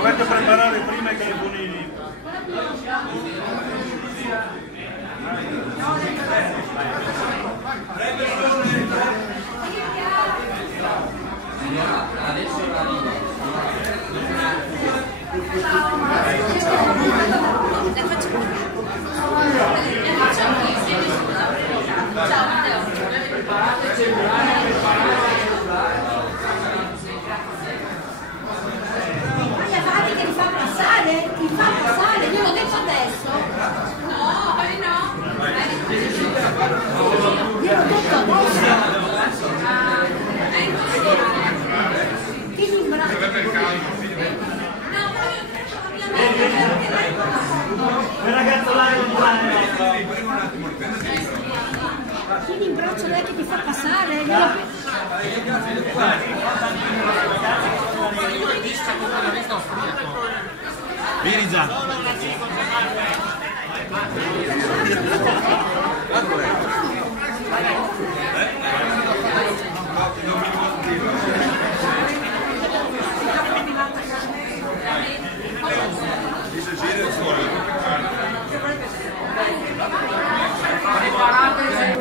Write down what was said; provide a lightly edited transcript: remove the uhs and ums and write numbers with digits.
Dovete preparare prima che le bonini. Adesso arriva. Che li fa passare? Li fa passare? Io l'ho detto adesso? No, no. Io l'ho detto adesso. Chi li imbraccia? Il ragazzo là non Chi li imbraccia lei che ti fa passare? Vieni già. Guarda.